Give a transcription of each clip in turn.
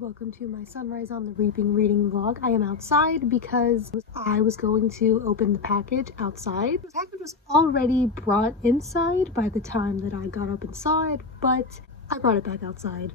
Welcome to my Sunrise on the Reaping reading vlog. I am outside because I was going to open the package outside. The package was already brought inside by the time that I got up and saw it, but I brought it back outside.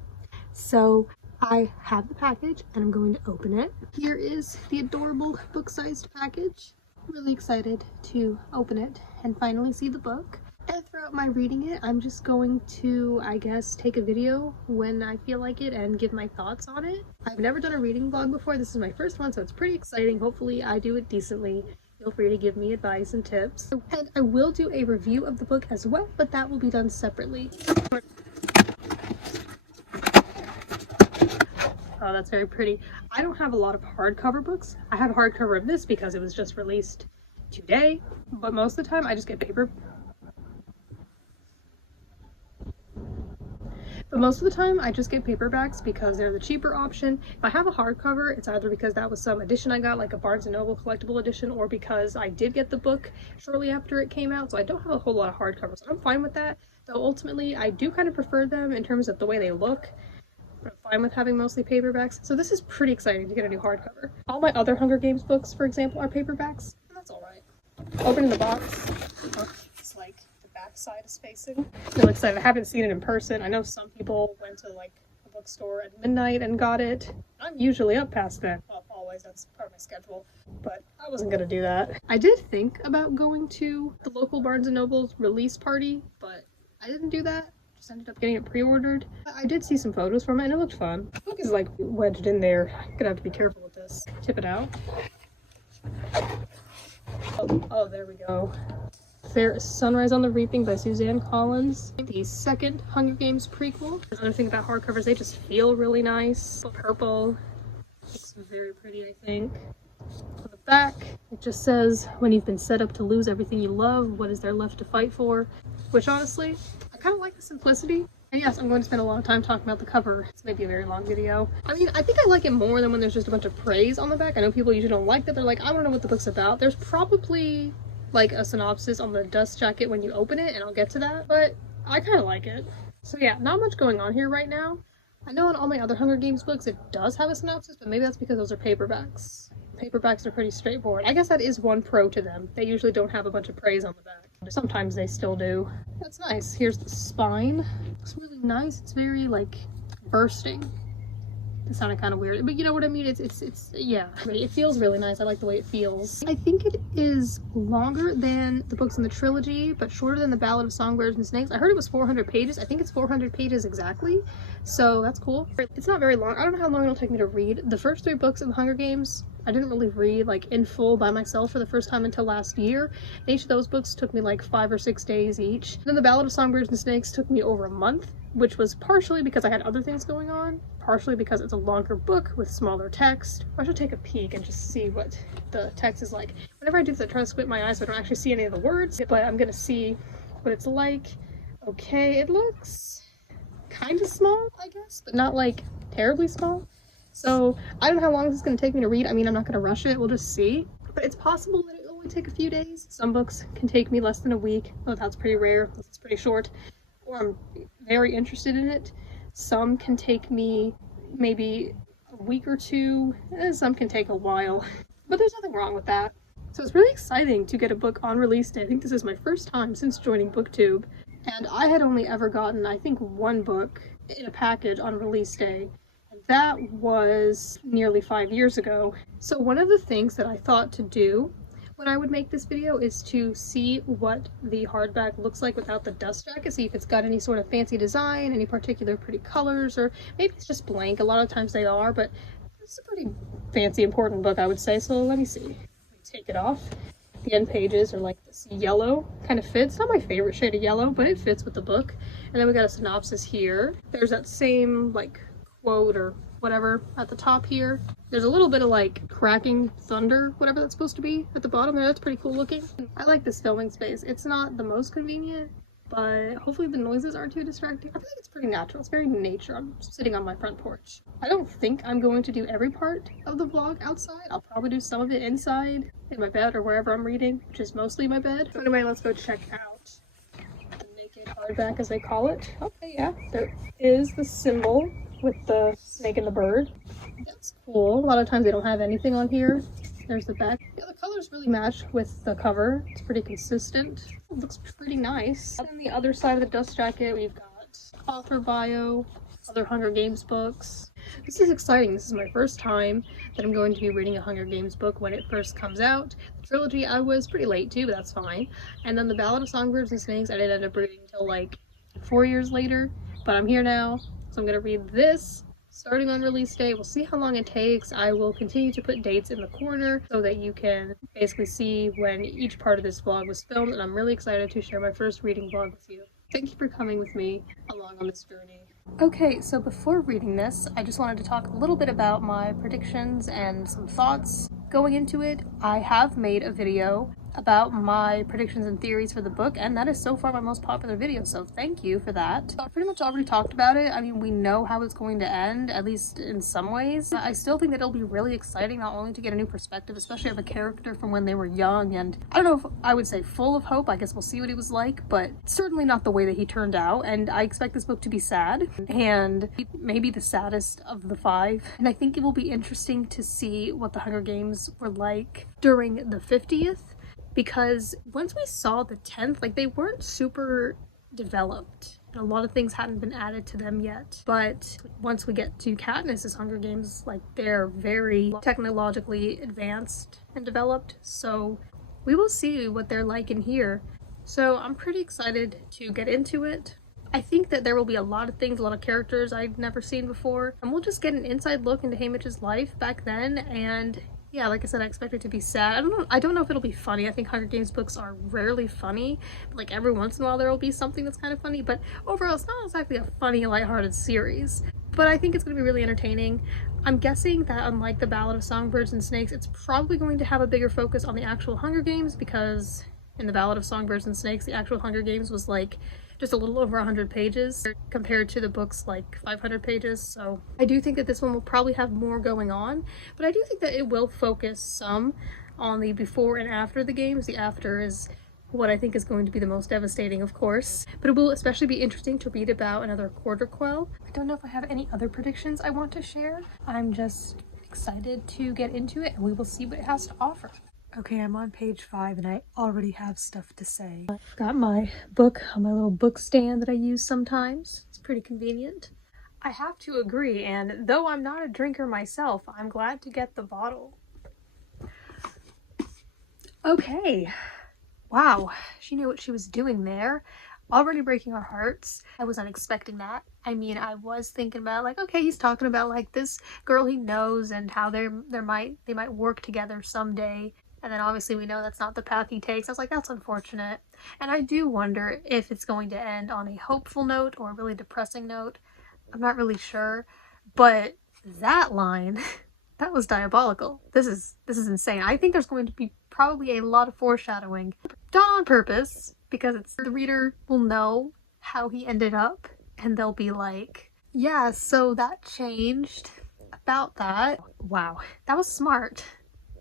So I have the package and I'm going to open it. Here is the adorable book-sized package. I'm really excited to open it and finally see the book. And throughout my reading it, I'm just going to, I guess, take a video when I feel like it and give my thoughts on it. I've never done a reading vlog before. This is my first one, so it's pretty exciting. Hopefully I do it decently. Feel free to give me advice and tips. And I will do a review of the book as well, but that will be done separately. Oh, that's very pretty. I don't have a lot of hardcover books. I have a hardcover of this because it was just released today, but most of the time I just get paper. But most of the time I just get paperbacks because they're the cheaper option. If I have a hardcover, it's either because that was some edition I got, like a Barnes & Noble collectible edition, or because I did get the book shortly after it came out, so I don't have a whole lot of hardcovers. I'm fine with that, though ultimately I do kind of prefer them in terms of the way they look. But I'm fine with having mostly paperbacks, so this is pretty exciting to get a new hardcover. All my other Hunger Games books, for example, are paperbacks, and that's alright. Opening the box, it's like side is facing. Really excited. I haven't seen it in person. I know some people went to like a bookstore at midnight and got it. I'm usually up past then. Well, always, that's part of my schedule, but I wasn't gonna do that. I did think about going to the local Barnes & Noble's release party, but I didn't do that. Just ended up getting it pre-ordered. I did see some photos from it and it looked fun. The book is like wedged in there. I'm gonna have to be careful with this. Tip it out. Oh, there we go. There is Sunrise on the Reaping by Suzanne Collins, the second Hunger Games prequel. Another thing about hardcovers, they just feel really nice. Purple, looks very pretty, I think. On the back, it just says, when you've been set up to lose everything you love, what is there left to fight for? Which honestly, I kind of like the simplicity. And yes, I'm going to spend a lot of time talking about the cover. It's maybe a very long video. I mean, I think I like it more than when there's just a bunch of praise on the back. I know people usually don't like that. They're like, I want to know what the book's about. There's probably like a synopsis on the dust jacket when you open it, and I'll get to that, but I kind of like it. So yeah, not much going on here right now. I know in all my other Hunger Games books it does have a synopsis, but maybe that's because those are paperbacks. Paperbacks are pretty straightforward. I guess that is one pro to them. They usually don't have a bunch of praise on the back. Sometimes they still do. That's nice. Here's the spine. It's really nice. It's very like bursting. It sounded kind of weird, but you know what I mean? Yeah, it feels really nice. I like the way it feels. I think it is longer than the books in the trilogy, but shorter than the Ballad of Songbirds and Snakes. I heard it was 400 pages. I think it's 400 pages exactly, so that's cool. It's not very long. I don't know how long it'll take me to read. The first 3 books of the Hunger Games, I didn't really read like in full by myself for the first time until last year. And each of those books took me like 5 or 6 days each. Then the Ballad of Songbirds and Snakes took me over a month, which was partially because I had other things going on, partially because it's a longer book with smaller text. I should take a peek and just see what the text is like. Whenever I do this, I try to squint my eyes so I don't actually see any of the words, but I'm gonna see what it's like. Okay, it looks kind of small, I guess, but not like terribly small. So I don't know how long this is going to take me to read. I mean, I'm not going to rush it. We'll just see. But it's possible that it'll only take a few days. Some books can take me less than a week. Oh, that's pretty rare. It's pretty short. Or I'm very interested in it. Some can take me maybe a week or two. And some can take a while. But there's nothing wrong with that. So it's really exciting to get a book on release day. I think this is my first time since joining BookTube. And I had only ever gotten, I think, one book in a package on release day. That was nearly 5 years ago. So one of the things that I thought to do when I would make this video is to see what the hardback looks like without the dust jacket, see if it's got any sort of fancy design, any particular pretty colors, or maybe it's just blank. A lot of times they are, but it's a pretty fancy, important book, I would say. So let me see. Let me take it off. The end pages are like this yellow, kind of fits. Not my favorite shade of yellow, but it fits with the book. And then we got a synopsis here. There's that same like quote or whatever at the top here. There's a little bit of like cracking thunder, whatever that's supposed to be, at the bottom there. That's pretty cool looking. I like this filming space. It's not the most convenient, but hopefully the noises aren't too distracting. I feel like it's pretty natural. It's very nature. I'm sitting on my front porch. I don't think I'm going to do every part of the vlog outside. I'll probably do some of it inside in my bed or wherever I'm reading, which is mostly my bed. So anyway, let's go check out the naked hardback, as they call it. Okay, yeah, there is the symbol with the snake and the bird. That's cool. A lot of times they don't have anything on here. There's the back. Yeah, the colors really match with the cover. It's pretty consistent. It looks pretty nice. On the other side of the dust jacket, we've got author bio, other Hunger Games books. This is exciting. This is my first time that I'm going to be reading a Hunger Games book when it first comes out. The trilogy I was pretty late to, but that's fine. And then the Ballad of Songbirds and Snakes I didn't end up reading until like 4 years later, but I'm here now, so I'm gonna read this starting on release day. We'll see how long it takes. I will continue to put dates in the corner so that you can basically see when each part of this vlog was filmed, and I'm really excited to share my first reading vlog with you. Thank you for coming with me along on this journey. Okay, so before reading this, I just wanted to talk a little bit about my predictions and some thoughts going into it. I have made a video about my predictions and theories for the book, and that is so far my most popular video, so thank you for that. I pretty much already talked about it. I mean, we know how it's going to end, at least in some ways. I still think that it'll be really exciting, not only to get a new perspective, especially of a character from when they were young, and I don't know if I would say full of hope. I guess we'll see what he was like, but certainly not the way that he turned out, and I expect this book to be sad, and maybe the saddest of the 5. And I think it will be interesting to see what the Hunger Games were like during the 50th. Because once we saw the 10th, like, they weren't super developed. And a lot of things hadn't been added to them yet. But once we get to Katniss's Hunger Games, like, they're very technologically advanced and developed. So we will see what they're like in here. So I'm pretty excited to get into it. I think that there will be a lot of things, a lot of characters I've never seen before. And we'll just get an inside look into Haymitch's life back then, and yeah, like I said, I expect it to be sad. I don't know if it'll be funny. I think Hunger Games books are rarely funny. Like, every once in a while there will be something that's kind of funny, but overall it's not exactly a funny, lighthearted series. But I think it's going to be really entertaining. I'm guessing that unlike the Ballad of Songbirds and Snakes, it's probably going to have a bigger focus on the actual Hunger Games, because in the Ballad of Songbirds and Snakes, the actual Hunger Games was like just a little over 100 pages compared to the book's like 500 pages. So I do think that this one will probably have more going on, but I do think that it will focus some on the before and after the games. The after is what I think is going to be the most devastating, of course, but it will especially be interesting to read about another quarter quell. I don't know if I have any other predictions I want to share. I'm just excited to get into it, and we will see what it has to offer. Okay, I'm on page 5 and I already have stuff to say. I've got my book on my little book stand that I use sometimes. It's pretty convenient. I have to agree, and though I'm not a drinker myself, I'm glad to get the bottle. Okay. Wow, she knew what she was doing there. Already breaking our hearts. I was not expecting that. I mean, I was thinking about, like, okay, he's talking about like this girl he knows and how they might work together someday. And then obviously we know that's not the path he takes. I was like, that's unfortunate. And I do wonder if it's going to end on a hopeful note or a really depressing note. I'm not really sure. But that line, that was diabolical. This is insane. I think there's going to be probably a lot of foreshadowing. Done on purpose, because the reader will know how he ended up. And they'll be like, yeah, so that changed about that. Wow, that was smart.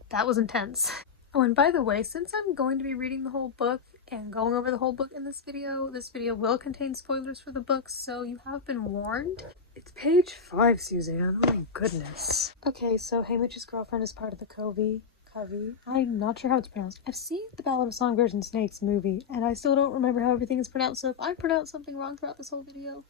That was intense. Oh, and by the way, since I'm going to be reading the whole book and going over the whole book in this video will contain spoilers for the book, so you have been warned. It's page 5, Suzanne. Oh my goodness. Okay, so Haymitch's girlfriend is part of the Covey. I'm not sure how it's pronounced. I've seen the Ballad of Songbirds and Snakes movie, and I still don't remember how everything is pronounced, so if I pronounced something wrong throughout this whole video,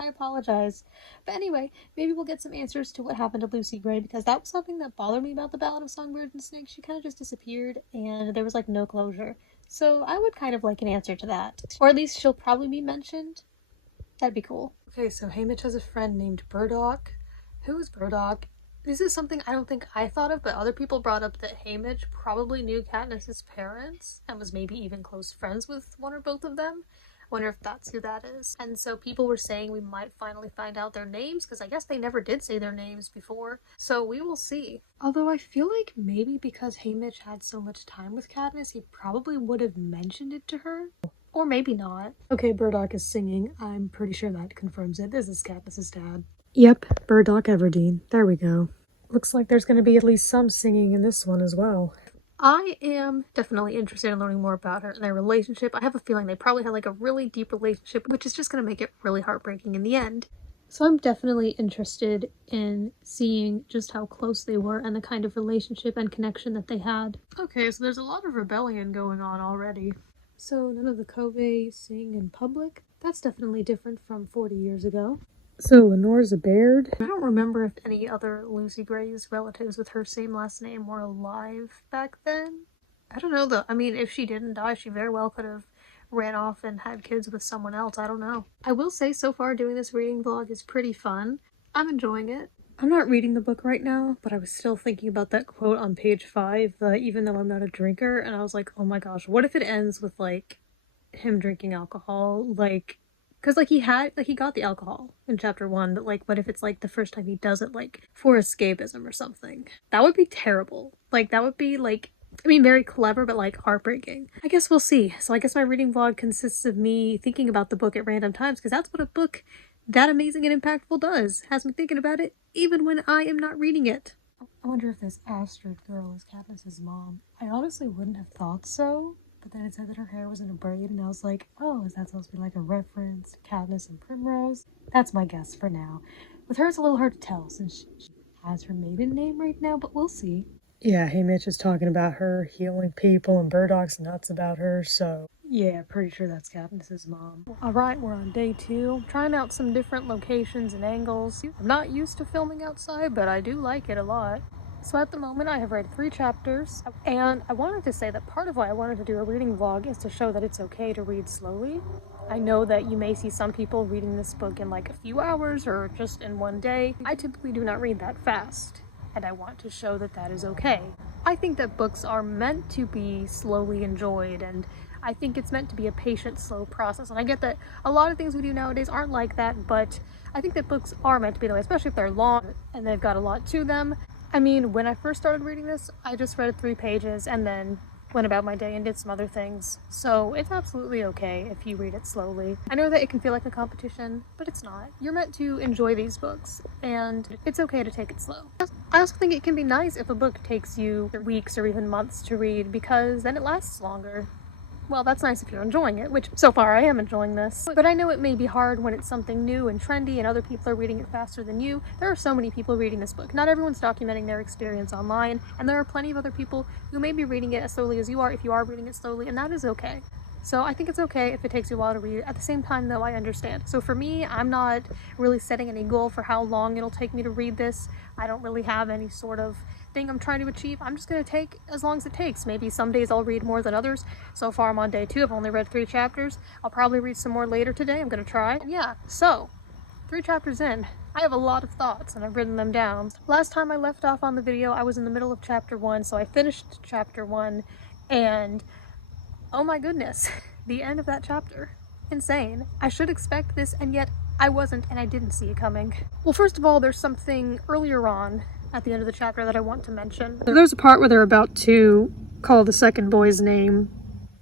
I apologize. But anyway, maybe we'll get some answers to what happened to Lucy Gray, because that was something that bothered me about the Ballad of Songbirds and Snakes. She kind of just disappeared, and there was like no closure. So I would kind of like an answer to that. Or at least she'll probably be mentioned. That'd be cool. Okay, so Haymitch has a friend named Burdock. Who is Burdock? This is something I don't think I thought of, but other people brought up that Haymitch probably knew Katniss's parents and was maybe even close friends with one or both of them. Wonder if that's who that is. And so people were saying we might finally find out their names, because I guess they never did say their names before. So we will see. Although I feel like maybe because Haymitch had so much time with Katniss, he probably would have mentioned it to her. Or maybe not. Okay, Burdock is singing. I'm pretty sure that confirms it. This is Katniss's dad. Yep, Burdock Everdeen. There we go. Looks like there's going to be at least some singing in this one as well. I am definitely interested in learning more about her and their relationship. I have a feeling they probably had like a really deep relationship, which is just going to make it really heartbreaking in the end. So I'm definitely interested in seeing just how close they were and the kind of relationship and connection that they had. Okay, so there's a lot of rebellion going on already. So none of the Covey sing in public? That's definitely different from 40 years ago. So Lenore's a Baird? I don't remember if any other Lucy Gray's relatives with her same last name were alive back then. I don't know though. I mean, if she didn't die, she very well could have ran off and had kids with someone else. I don't know. I will say so far doing this reading vlog is pretty fun. I'm enjoying it. I'm not reading the book right now, but I was still thinking about that quote on page 5, even though I'm not a drinker, and I was like, oh my gosh, what if it ends with, like, him drinking alcohol? Like, because, like, he got the alcohol in chapter 1, but, like, what if it's, like, the first time he does it, like, for escapism or something? That would be terrible. Like, that would be, like, I mean, very clever, but, like, heartbreaking. I guess we'll see. So I guess my reading vlog consists of me thinking about the book at random times, because that's what a book that amazing and impactful does. Has me thinking about it, even when I am not reading it. I wonder if this Astrid girl is Katniss's mom. I honestly wouldn't have thought so, but then it said that her hair was in a braid, and I was like, oh, is that supposed to be like a reference to Katniss and Primrose? That's my guess for now. With her, it's a little hard to tell, since she has her maiden name right now, but we'll see. Yeah, hey, Mitch is talking about her healing people, and Burdock's nuts about her, so yeah, pretty sure that's Katniss's mom. Alright, we're on day 2. Trying out some different locations and angles. I'm not used to filming outside, but I do like it a lot. So at the moment I have read 3 chapters, and I wanted to say that part of why I wanted to do a reading vlog is to show that it's okay to read slowly. I know that you may see some people reading this book in like a few hours or just in one day. I typically do not read that fast, and I want to show that that is okay. I think that books are meant to be slowly enjoyed, and I think it's meant to be a patient, slow process. And I get that a lot of things we do nowadays aren't like that, but I think that books are meant to be that way, especially if they're long and they've got a lot to them. I mean, when I first started reading this, I just read 3 pages and then went about my day and did some other things. So it's absolutely okay if you read it slowly. I know that it can feel like a competition, but it's not. You're meant to enjoy these books, and it's okay to take it slow. I also think it can be nice if a book takes you weeks or even months to read, because then it lasts longer. Well, that's nice if you're enjoying it, which so far I am enjoying this. But I know it may be hard when it's something new and trendy and other people are reading it faster than you. There are so many people reading this book. Not everyone's documenting their experience online, and there are plenty of other people who may be reading it as slowly as you are if you are reading it slowly, and that is okay. So I think it's okay if it takes you a while to read. At the same time, though, I understand. So for me, I'm not really setting any goal for how long it'll take me to read this. I don't really have any sort of thing I'm trying to achieve. I'm just going to take as long as it takes. Maybe some days I'll read more than others. So far I'm on day 2. I've only read 3 chapters. I'll probably read some more later today. I'm going to try. And yeah, so 3 chapters in, I have a lot of thoughts and I've written them down. Last time I left off on the video, I was in the middle of chapter 1, so I finished chapter 1, and oh my goodness, the end of that chapter. Insane. I should expect this, and yet I wasn't, and I didn't see it coming. Well, first of all, there's something earlier on at the end of the chapter that I want to mention. There's a part where they're about to call the second boy's name.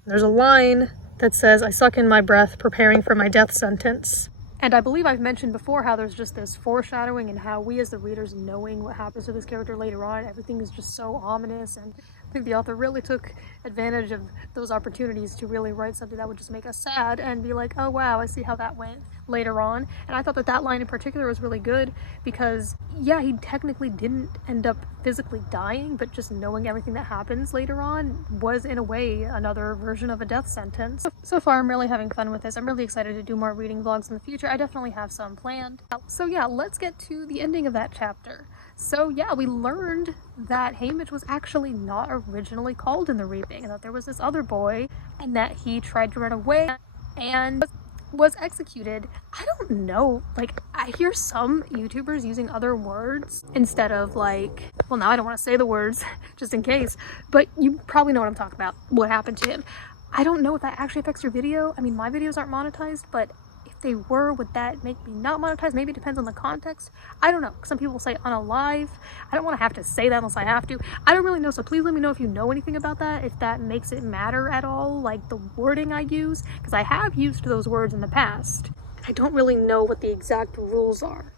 There's a line that says, "I suck in my breath, preparing for my death sentence." And I believe I've mentioned before how there's just this foreshadowing and how we as the readers knowing what happens to this character later on, everything is just so ominous, and I think the author really took advantage of those opportunities to really write something that would just make us sad and be like, oh wow, I see how that went later on. And I thought that that line in particular was really good because, yeah, he technically didn't end up physically dying, but just knowing everything that happens later on was in a way another version of a death sentence. So far I'm really having fun with this. I'm really excited to do more reading vlogs in the future. I definitely have some planned. So yeah, let's get to the ending of that chapter. So yeah, we learned that Haymitch was actually not originally called in the Reaping, and that there was this other boy, and that he tried to run away and was executed. I don't know, like, I hear some YouTubers using other words instead of like, well, now I don't want to say the words just in case, but you probably know what I'm talking about, what happened to him. I don't know if that actually affects your video. I mean, my videos aren't monetized, but if they were, would that make me not monetized? Maybe it depends on the context. I don't know. Some people say unalive. I don't want to have to say that unless I have to. I don't really know, so please let me know if you know anything about that, if that makes it matter at all, like the wording I use, because I have used those words in the past. I don't really know what the exact rules are.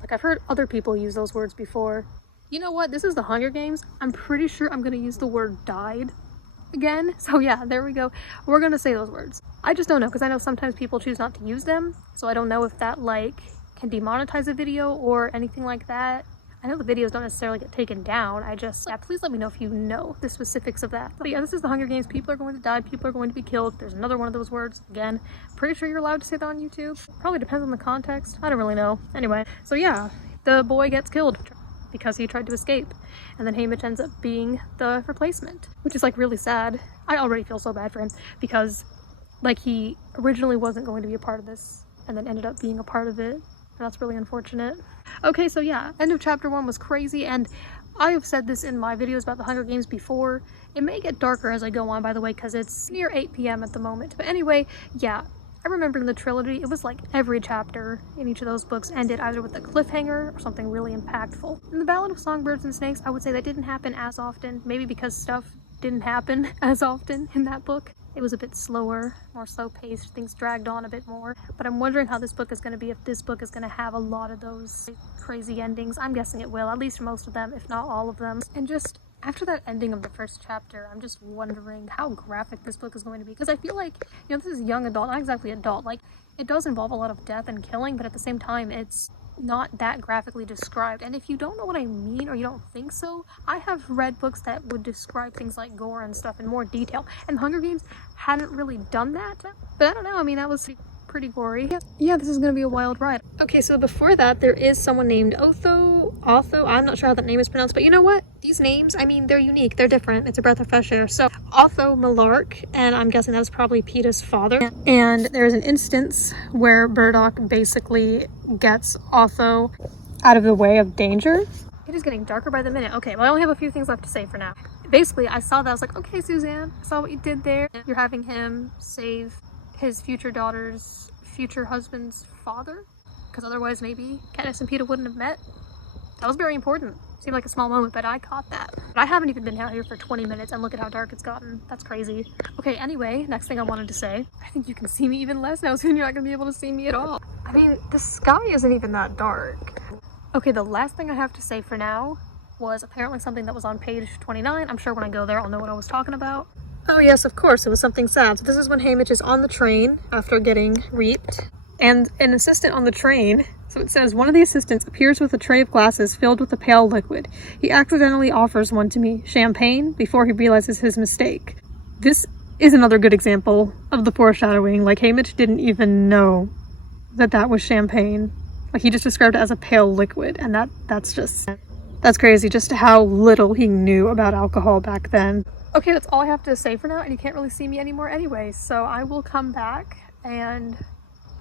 Like, I've heard other people use those words before. You know what? This is the Hunger Games. I'm pretty sure I'm going to use the word died again. So yeah, there we go. We're gonna say those words. I just don't know, because I know sometimes people choose not to use them, so I don't know if that like can demonetize a video or anything like that. I know the videos don't necessarily get taken down. Yeah, please let me know if you know the specifics of that. But yeah, this is the Hunger Games. People are going to die. People are going to be killed. There's another one of those words. Again, pretty sure you're allowed to say that on YouTube. Probably depends on the context. I don't really know. Anyway, so yeah, the boy gets killed because he tried to escape. And then Haymitch ends up being the replacement, which is like really sad. I already feel so bad for him because like he originally wasn't going to be a part of this and then ended up being a part of it. And that's really unfortunate. Okay, so yeah, end of chapter 1 was crazy, and I have said this in my videos about the Hunger Games before. It may get darker as I go on, by the way, because it's near 8 p.m. at the moment. But anyway, yeah, I remember in the trilogy, it was like every chapter in each of those books ended either with a cliffhanger or something really impactful. In the Ballad of Songbirds and Snakes, I would say that didn't happen as often, maybe because stuff didn't happen as often in that book. It was a bit slower, more slow-paced, things dragged on a bit more. But I'm wondering how this book is going to be, if this book is going to have a lot of those crazy endings. I'm guessing it will, at least most of them, if not all of them. And just after that ending of the first chapter, I'm just wondering how graphic this book is going to be. Because I feel like, you know, this is young adult, not exactly adult. Like, it does involve a lot of death and killing, but at the same time, it's not that graphically described. And if you don't know what I mean, or you don't think so, I have read books that would describe things like gore and stuff in more detail, and Hunger Games hadn't really done that. But I don't know, I mean, that was pretty gory. Yeah, this is gonna be a wild ride. Okay, so before that, there is someone named Otho, I'm not sure how that name is pronounced, but you know what? These names, I mean, they're unique, they're different, it's a breath of fresh air. So, Otho Malark, and I'm guessing that was probably Peeta's father. And there's an instance where Burdock basically gets Otho out of the way of danger. It is getting darker by the minute. Okay, well, I only have a few things left to say for now. Basically, I saw that, I was like, okay, Suzanne, I saw what you did there. You're having him save his future daughter's future husband's father, because otherwise maybe Katniss and Peeta wouldn't have met. That was very important. Seemed like a small moment, but I caught that. But I haven't even been out here for 20 minutes, and look at how dark it's gotten. That's crazy. Okay, anyway, next thing I wanted to say, I think you can see me even less now. Soon you're not gonna be able to see me at all. I mean, the sky isn't even that dark. Okay, the last thing I have to say for now was apparently something that was on page 29. I'm sure when I go there I'll know what I was talking about. Oh yes, of course, it was something sad. So this is when Haymitch is on the train after getting reaped, and an assistant on the train, so it says, one of the assistants appears with a tray of glasses filled with a pale liquid. He accidentally offers one to me, champagne, before he realizes his mistake. This is another good example of the foreshadowing. Like, Haymitch didn't even know that that was champagne. Like, he just described it as a pale liquid, and that's crazy, just how little he knew about alcohol back then. Okay, that's all I have to say for now, and you can't really see me anymore anyway, so I will come back and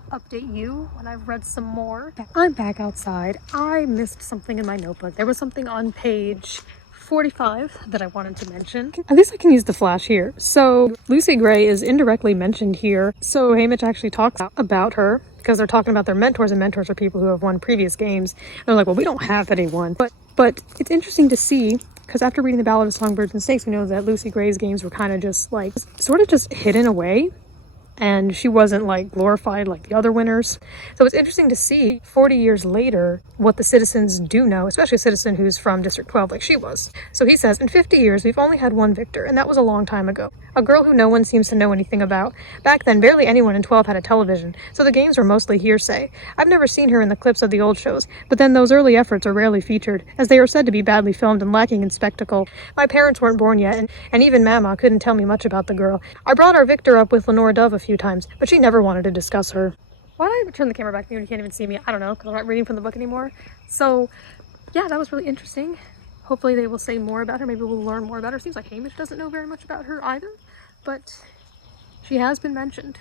update you when I've read some more. I'm back outside. I missed something in my notebook. There was something on page 45 that I wanted to mention. At least I can use the flash here. So Lucy Gray is indirectly mentioned here. So Haymitch actually talks about her because they're talking about their mentors, and mentors are people who have won previous games. And they're like, well, we don't have anyone. But it's interesting to see, because after reading the Ballad of Songbirds and Snakes, we know that Lucy Gray's games were kind of just like, sort of just hidden away. And she wasn't like glorified like the other winners. So it's interesting to see 40 years later what the citizens do know, especially a citizen who's from District 12 like she was. So he says, in 50 years, we've only had one victor, and that was a long time ago. A girl who no one seems to know anything about. Back then, barely anyone in 12 had a television, so the games were mostly hearsay. I've never seen her in the clips of the old shows, but then those early efforts are rarely featured, as they are said to be badly filmed and lacking in spectacle. My parents weren't born yet, and even Mama couldn't tell me much about the girl. I brought our victor up with Lenore Dove a few times, but she never wanted to discuss her. Why did I turn the camera back to you when you can't even see me? I don't know, because I'm not reading from the book anymore. So, yeah, that was really interesting. Hopefully they will say more about her. Maybe we'll learn more about her. Seems like Haymitch doesn't know very much about her either, but she has been mentioned,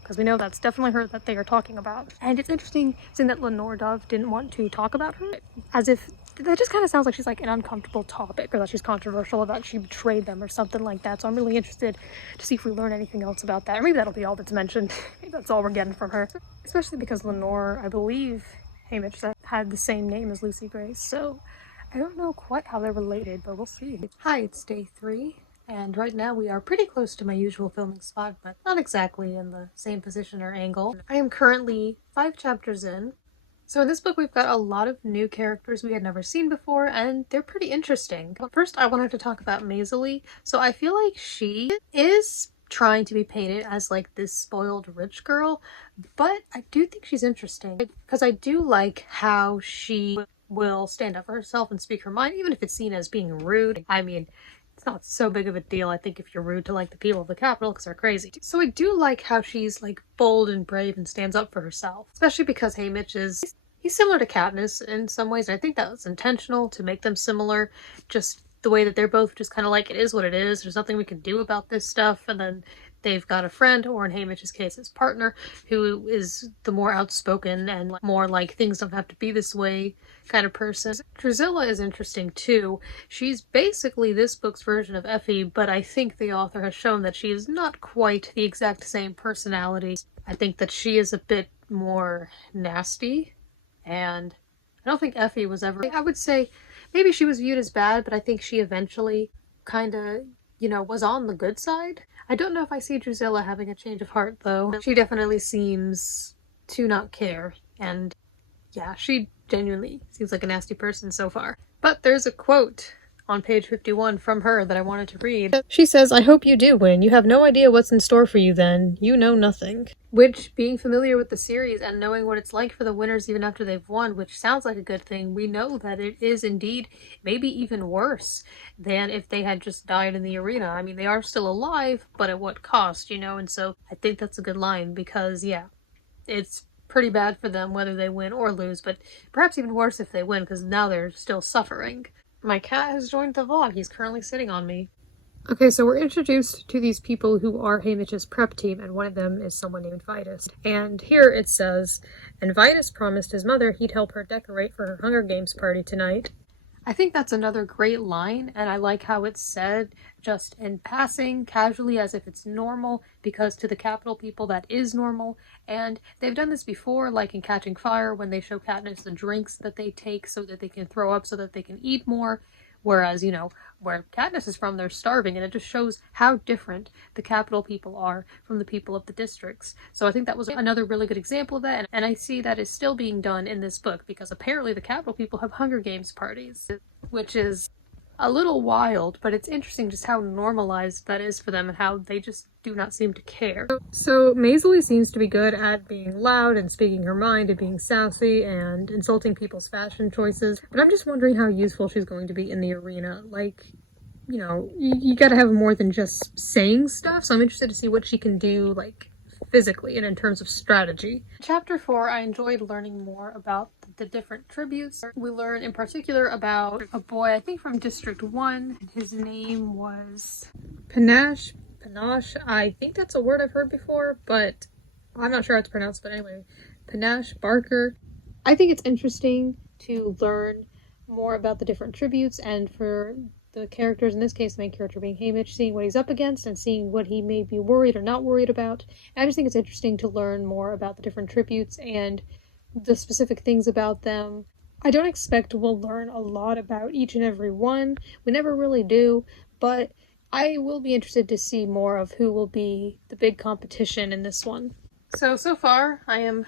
because we know that's definitely her that they are talking about. And it's interesting seeing that Lenore Dove didn't want to talk about her, as if that just kind of sounds like she's like an uncomfortable topic, or that she's controversial, or that she betrayed them or something like that. So I'm really interested to see if we learn anything else about that, or maybe that'll be all that's mentioned. Maybe that's all we're getting from her, especially because Lenore, I believe Haymitch had the same name as Lucy Gray, so I don't know quite how they're related, but we'll see. Hi, it's day 3, and right now we are pretty close to my usual filming spot, but not exactly in the same position or angle. I am currently 5 chapters in. So in this book we've got a lot of new characters we had never seen before, and they're pretty interesting. But first I wanted to talk about Maisie. So I feel like she is trying to be painted as like this spoiled rich girl, but I do think she's interesting because I do like how she will stand up for herself and speak her mind, even if it's seen as being rude. I mean, it's not so big of a deal, I think, if you're rude to like the people of the capital because they're crazy. So I do like how she's like bold and brave and stands up for herself, especially because Haymitch he's similar to Katniss in some ways, and I think that was intentional to make them similar, just the way that they're both just kind of like, it is what it is, there's nothing we can do about this stuff, and then they've got a friend, or in Haymitch's case his partner, who is the more outspoken and more like things don't have to be this way kind of person. Drusilla is interesting too. She's basically this book's version of Effie, but I think the author has shown that she is not quite the exact same personality. I think that she is a bit more nasty, and I don't think Effie was ever, I would say maybe she was viewed as bad, but I think she eventually kind of, was on the good side. I don't know if I see Drusilla having a change of heart, though. She definitely seems to not care, and yeah, she genuinely seems like a nasty person so far. But there's a quote on page 51 from her that I wanted to read. She says, "I hope you do win. You have no idea what's in store for you then. You know nothing." Which, being familiar with the series and knowing what it's like for the winners even after they've won, which sounds like a good thing, we know that it is indeed maybe even worse than if they had just died in the arena. I mean, they are still alive, but at what cost, And so I think that's a good line because, yeah, it's pretty bad for them whether they win or lose, but perhaps even worse if they win because now they're still suffering. My cat has joined the vlog. He's currently sitting on me. Okay, so we're introduced to these people who are Haymitch's prep team, and one of them is someone named Vitus. And here it says, "And Vitus promised his mother he'd help her decorate for her Hunger Games party tonight." I think that's another great line, and I like how it's said just in passing, casually, as if it's normal, because to the capital people that is normal, and they've done this before, like in Catching Fire, when they show Katniss the drinks that they take so that they can throw up so that they can eat more, whereas, where Katniss is from, they're starving, and it just shows how different the capital people are from the people of the districts. So I think that was another really good example of that, and I see that is still being done in this book, because apparently the capital people have Hunger Games parties, which is a little wild, but it's interesting just how normalized that is for them and how they just do not seem to care. So Maisley seems to be good at being loud and speaking her mind and being sassy and insulting people's fashion choices, but I'm just wondering how useful she's going to be in the arena. Like, you gotta have more than just saying stuff, so I'm interested to see what she can do, like, physically and in terms of strategy. Chapter 4, I enjoyed learning more about the different tributes. We learn in particular about a boy, I think from District 1. His name was Panache. I think that's a word I've heard before, but I'm not sure how it's pronounced, but anyway. Panache Barker. I think it's interesting to learn more about the different tributes, and for the characters, in this case the main character being Haymitch, seeing what he's up against and seeing what he may be worried or not worried about. And I just think it's interesting to learn more about the different tributes and the specific things about them. I don't expect we'll learn a lot about each and every one. We never really do, but I will be interested to see more of who will be the big competition in this one. So far I am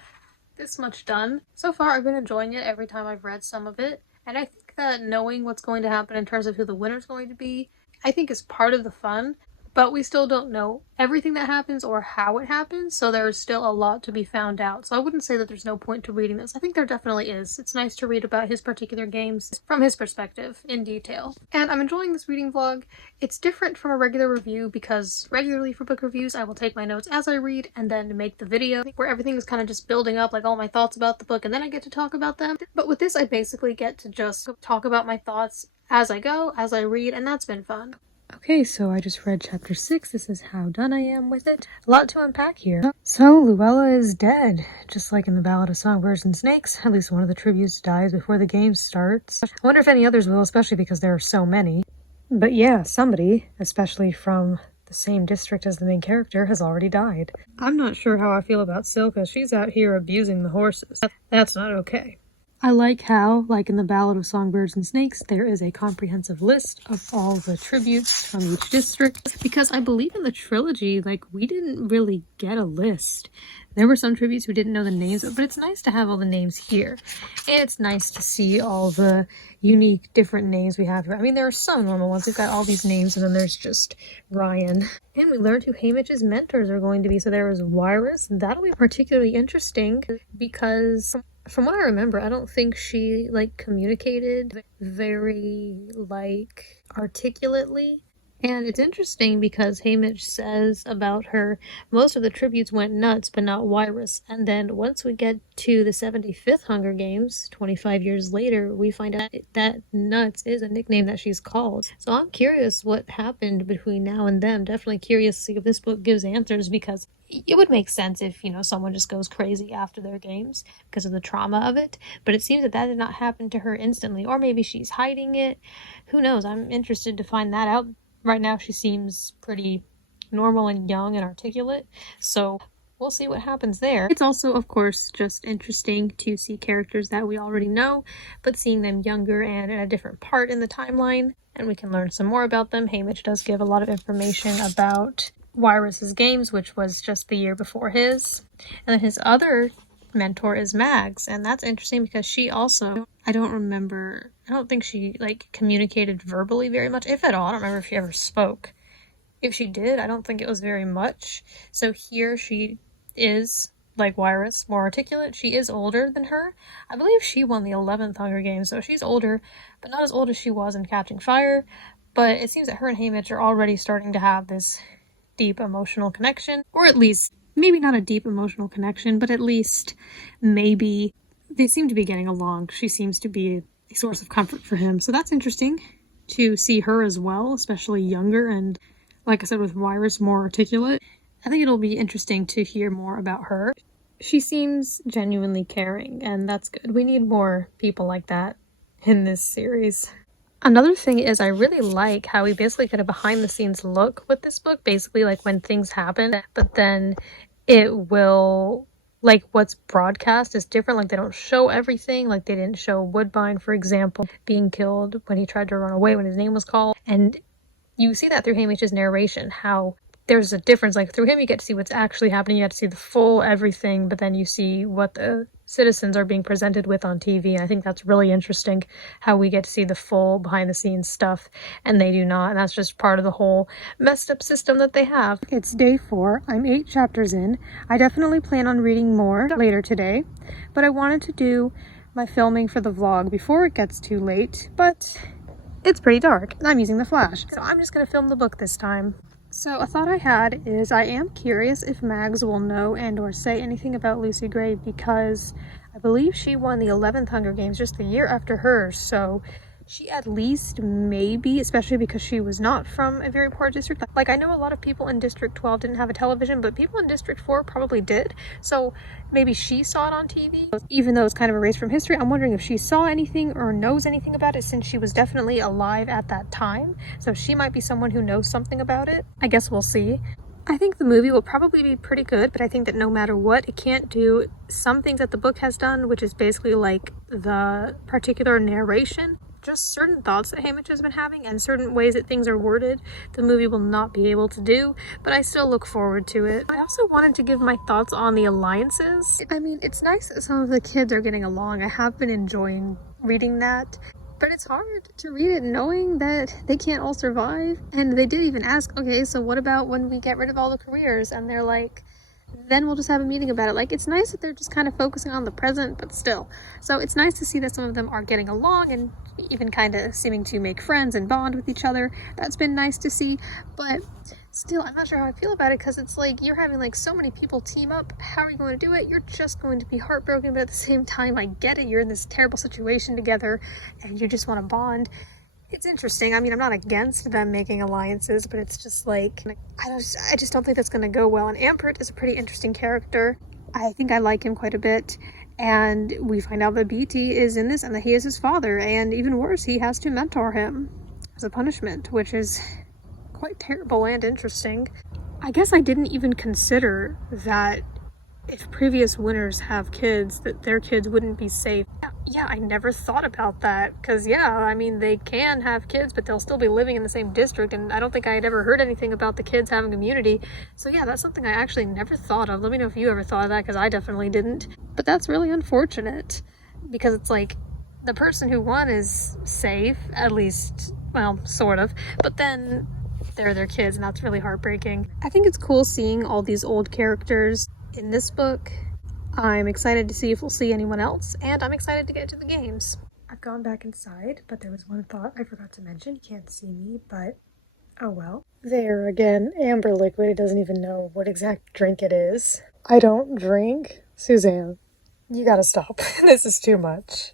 this much done. So far I've been enjoying it every time I've read some of it, and I think that knowing what's going to happen in terms of who the winner's going to be, I think is part of the fun, but we still don't know everything that happens or how it happens, so there's still a lot to be found out. So I wouldn't say that there's no point to reading this. I think there definitely is. It's nice to read about his particular games from his perspective in detail. And I'm enjoying this reading vlog. It's different from a regular review because regularly for book reviews I will take my notes as I read and then make the video where everything is kind of just building up, like all my thoughts about the book, and then I get to talk about them. But with this I basically get to just talk about my thoughts as I go, as I read, and that's been fun. Okay, so I just read chapter 6. This is how done I am with it. A lot to unpack here. So Luella is dead. Just like in the Ballad of Songbirds and Snakes, at least one of the tributes dies before the game starts. I wonder if any others will, especially because there are so many. But yeah, somebody, especially from the same district as the main character, has already died. I'm not sure how I feel about Silka. She's out here abusing the horses. That's not okay. I like how, like in the Ballad of Songbirds and Snakes, there is a comprehensive list of all the tributes from each district. Because I believe in the trilogy, like, we didn't really get a list. There were some tributes we didn't know the names of, but it's nice to have all the names here. And it's nice to see all the unique, different names we have here. I mean, there are some normal ones. We've got all these names, and then there's just Ryan. And we learned who Haymitch's mentors are going to be. So there was Wyrus. That'll be particularly interesting because from what I remember, I don't think she, like, communicated very, like, articulately. And it's interesting because Haymitch says about her, most of the tributes went nuts, but not Wyrus. And then once we get to the 75th Hunger Games, 25 years later, we find out that nuts is a nickname that she's called. So I'm curious what happened between now and then. Definitely curious to see if this book gives answers, because it would make sense if, you know, someone just goes crazy after their games because of the trauma of it. But it seems that that did not happen to her instantly. Or maybe she's hiding it. Who knows? I'm interested to find that out. Right now she seems pretty normal and young and articulate, so we'll see what happens there. It's also, of course, just interesting to see characters that we already know, but seeing them younger and in a different part in the timeline, and we can learn some more about them. Haymitch does give a lot of information about Wyrus's games, which was just the year before his, and then his other mentor is Mags, and that's interesting because she also, I don't think she, like, communicated verbally very much, if at all. I don't remember if she ever spoke. If she did, I don't think it was very much. So here she is, like Wyrus, more articulate. She is older than her. I believe she won the 11th Hunger Games, so she's older, but not as old as she was in Catching Fire. But it seems that her and Haymitch are already starting to have this deep emotional connection, or at least maybe not a deep emotional connection, but at least maybe they seem to be getting along. She seems to be a source of comfort for him. So that's interesting to see her as well, especially younger and, like I said, with Wyrus, more articulate. I think it'll be interesting to hear more about her. She seems genuinely caring, and that's good. We need more people like that in this series. Another thing is, I really like how we basically get a behind the scenes look with this book, basically like when things happen, but then it will, like, what's broadcast is different. Like, they don't show everything. Like, they didn't show Woodbine, for example, being killed when he tried to run away when his name was called. And you see that through Haymitch's narration, how there's a difference. Like, through him you get to see what's actually happening, you get to see the full everything, but then you see what the citizens are being presented with on TV, and I think that's really interesting, how we get to see the full behind the scenes stuff and they do not, and that's just part of the whole messed up system that they have. It's day 4. I'm 8 chapters in. I definitely plan on reading more later today, but I wanted to do my filming for the vlog before it gets too late, but it's pretty dark and I'm using the flash, so I'm just gonna film the book this time. So a thought I had is I am curious if Mags will know and or say anything about Lucy Gray, because I believe she won the 11th Hunger Games just the year after hers, so she at least maybe, especially because she was not from a very poor district. Like, I know a lot of people in District 12 didn't have a television, but people in District 4 probably did. So maybe she saw it on TV. Even though it's kind of erased from history, I'm wondering if she saw anything or knows anything about it, since she was definitely alive at that time. So she might be someone who knows something about it. I guess we'll see. I think the movie will probably be pretty good, but I think that no matter what, it can't do some things that the book has done, which is basically like the particular narration. Just certain thoughts that Haymitch has been having and certain ways that things are worded, the movie will not be able to do, but I still look forward to it. I also wanted to give my thoughts on the alliances. I mean, it's nice that some of the kids are getting along. I have been enjoying reading that, but it's hard to read it knowing that they can't all survive. And they did even ask, okay, so what about when we get rid of all the careers? And they're like, then we'll just have a meeting about it. Like, it's nice that they're just kind of focusing on the present, but still. So it's nice to see that some of them are getting along and even kind of seeming to make friends and bond with each other. That's been nice to see, but still, I'm not sure how I feel about it, because it's like you're having like so many people team up. How are you going to do it? You're just going to be heartbroken, but at the same time, I get it. You're in this terrible situation together and you just want to bond. It's interesting. I mean, I'm not against them making alliances, but it's just like, I just don't think that's going to go well. And Ampert is a pretty interesting character. I think I like him quite a bit. And we find out that BT is in this and that he is his father. And even worse, he has to mentor him as a punishment, which is quite terrible and interesting. I guess I didn't even consider that if previous winners have kids, that their kids wouldn't be safe. Yeah, I never thought about that. Because, yeah, I mean, they can have kids, but they'll still be living in the same district. And I don't think I had ever heard anything about the kids having immunity. So, yeah, that's something I actually never thought of. Let me know if you ever thought of that, because I definitely didn't. But that's really unfortunate. Because it's like, the person who won is safe, at least, well, sort of. But then they're their kids, and that's really heartbreaking. I think it's cool seeing all these old characters in this book. I'm excited to see if we'll see anyone else, and I'm excited to get to the games. I've gone back inside, but there was one thought I forgot to mention. You can't see me, but oh well. There again, amber liquid. It doesn't even know what exact drink it is. I don't drink. Suzanne, you gotta stop. This is too much.